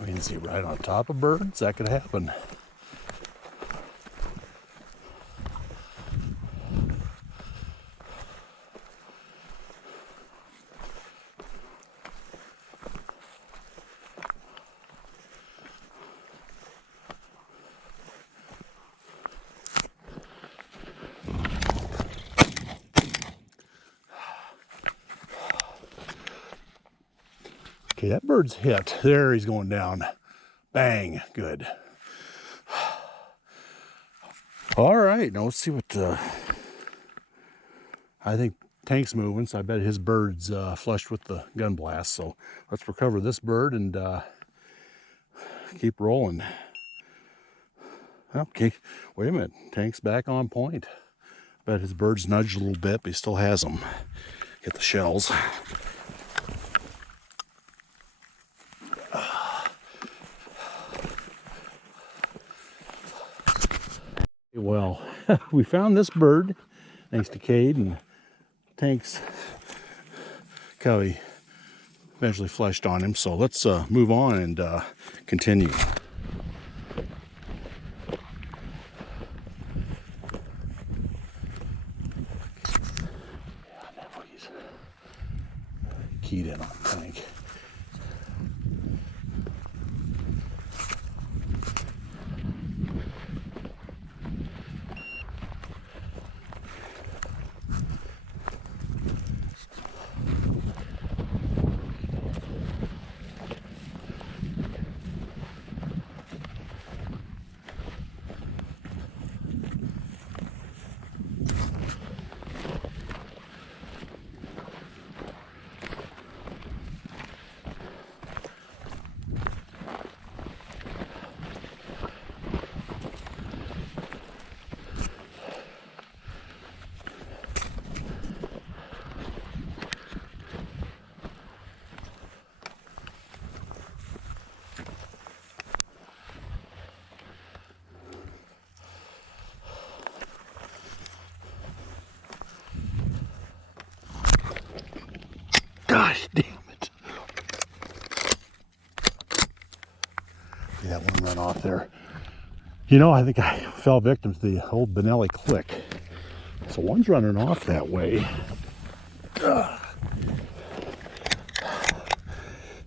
I mean, is he right on top of birds? That could happen. Okay, that bird's hit. There, he's going down. Bang, good. All right, now let's see what, I think Tank's moving, so I bet his bird's flushed with the gun blast. So let's recover this bird and keep rolling. Okay, wait a minute, Tank's back on point. I bet his bird's nudged a little bit, but he still has them. Get the shells. Well, we found this bird thanks to Cade, and Tank's covey eventually fleshed on him. So let's move on and continue. Keyed in on Tank. Gosh damn it. See that one run off there. You know, I think I fell victim to the old Benelli click. So one's running off that way. Ugh.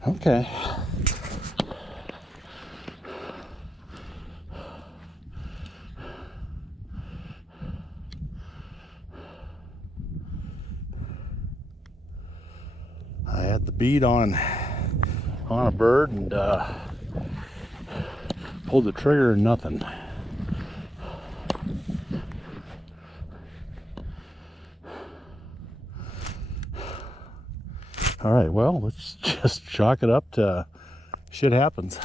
Okay. I had the bead on a bird and pulled the trigger and nothing. All right, well, let's just chalk it up to shit happens.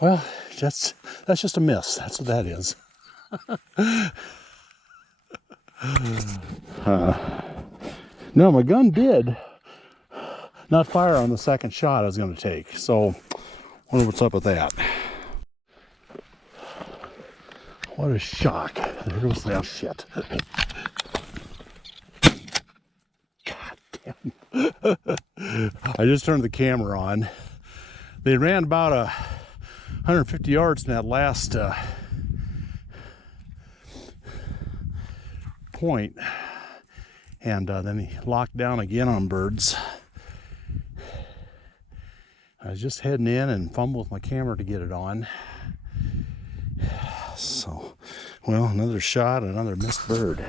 Well, that's just a miss. That's what that is. No, my gun did not fire on the second shot I was going to take. So, wonder what's up with that. What a shock. There goes that shit. God damn. I just turned the camera on. They ran about 150 yards in that last point, and then he locked down again on birds. I was just heading in and fumbled with my camera to get it on. So, well, another shot, another missed bird.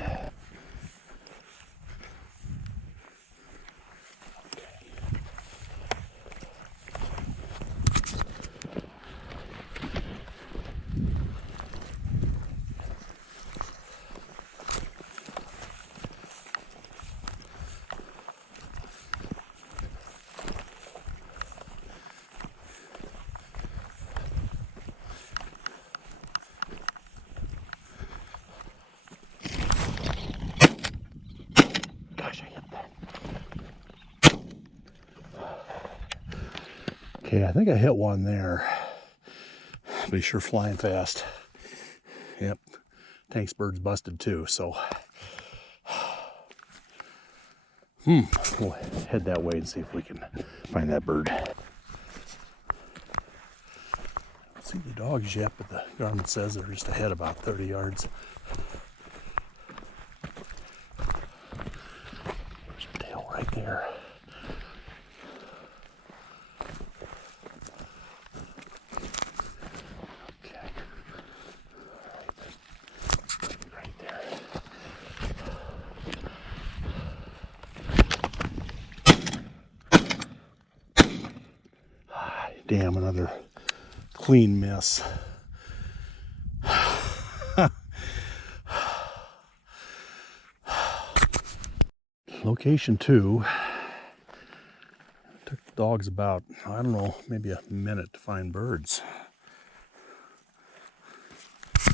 Okay, I think I hit one there, but he's sure flying fast. Yep, Tank's bird's busted too, so we'll head that way and see if we can find that bird. I don't see the dogs yet, but the garment says they're just ahead about 30 yards. There's a tail right there. Damn, another clean miss. Location 2. Took the dogs about, I don't know, maybe a minute to find birds. I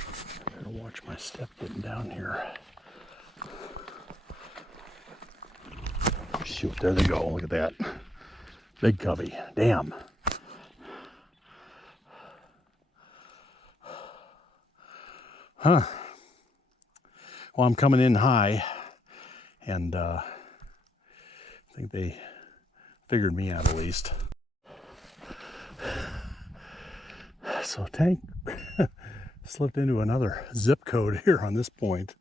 gotta watch my step getting down here. Shoot, there they go. Look at that. Big covey. Damn. Huh. Well, I'm coming in high, and I think they figured me out at least. So Tank slipped into another zip code here on this point.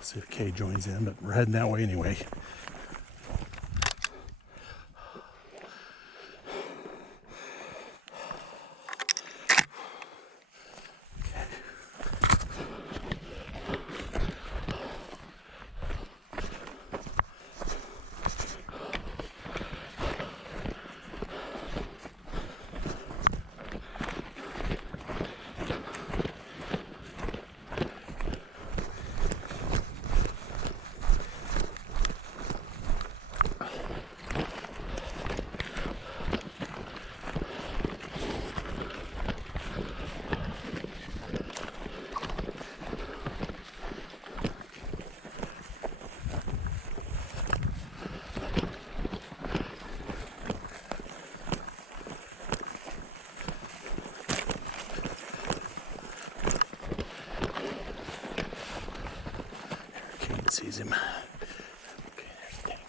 See if Kay joins in, but we're heading that way anyway. Sees him. Okay, there's the tank.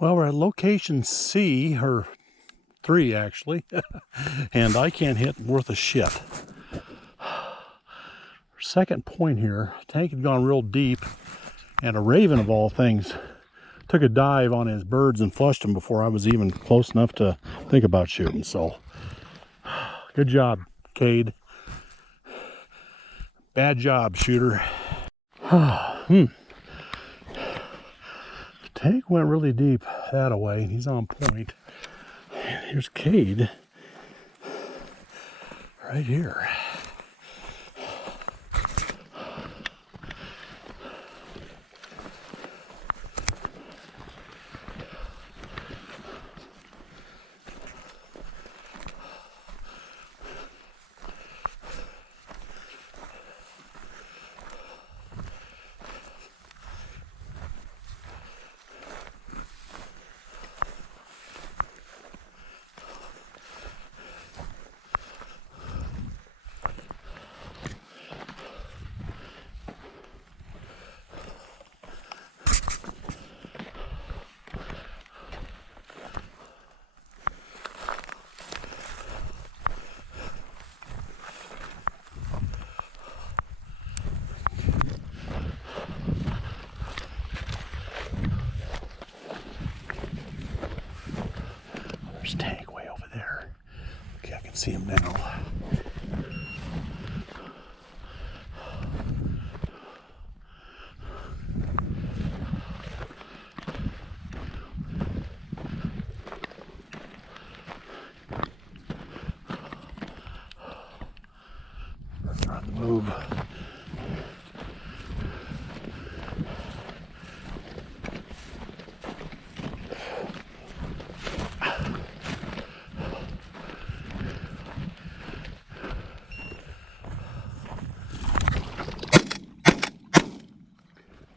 Well, we're at location C, or 3 actually, and I can't hit worth a shit. Second point here, Tank had gone real deep, And a raven, of all things, took a dive on his birds and flushed them before I was even close enough to think about shooting. So, good job, Cade. Bad job, shooter. The tank went really deep that away. He's on point. Here's Cade right here. There's Tank way over there. Okay, I can see him now. They're on the move.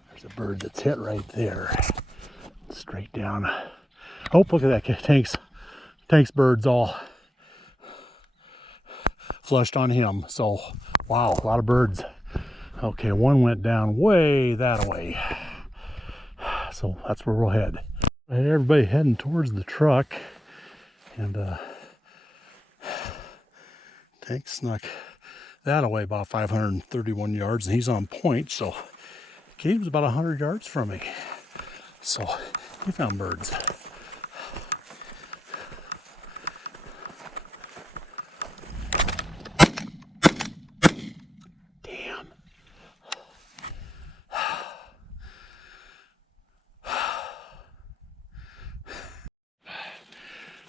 There's a bird that's hit right there. Straight down. Oh, look at that. Tank's birds all flushed on him. So, wow, a lot of birds. Okay, one went down way that way. So that's where we'll head. Everybody heading towards the truck. And Tank snuck that away about 531 yards, and he's on point. So Cade was about 100 yards from me. So we found birds. Damn.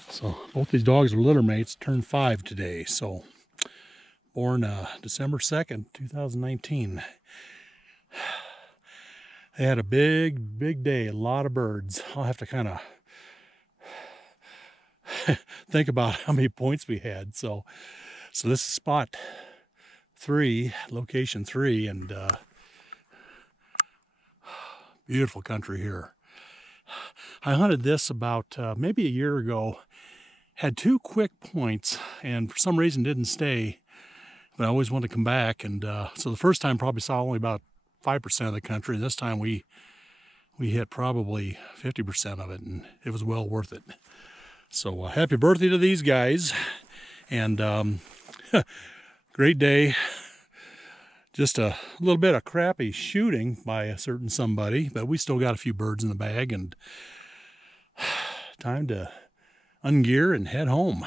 So both these dogs are litter mates, turned 5 today. So born December 2nd, 2019. They had a big day, a lot of birds. I'll have to kind of think about how many points we had. So this is spot 3, location 3, and beautiful country here. I hunted this about maybe a year ago. Had 2 quick points, and for some reason didn't stay. But I always wanted to come back, and so the first time probably saw only about 5% of the country. This time we hit probably 50% of it, and it was well worth it. So happy birthday to these guys, and great day. Just a little bit of crappy shooting by a certain somebody, but we still got a few birds in the bag, and time to ungear and head home.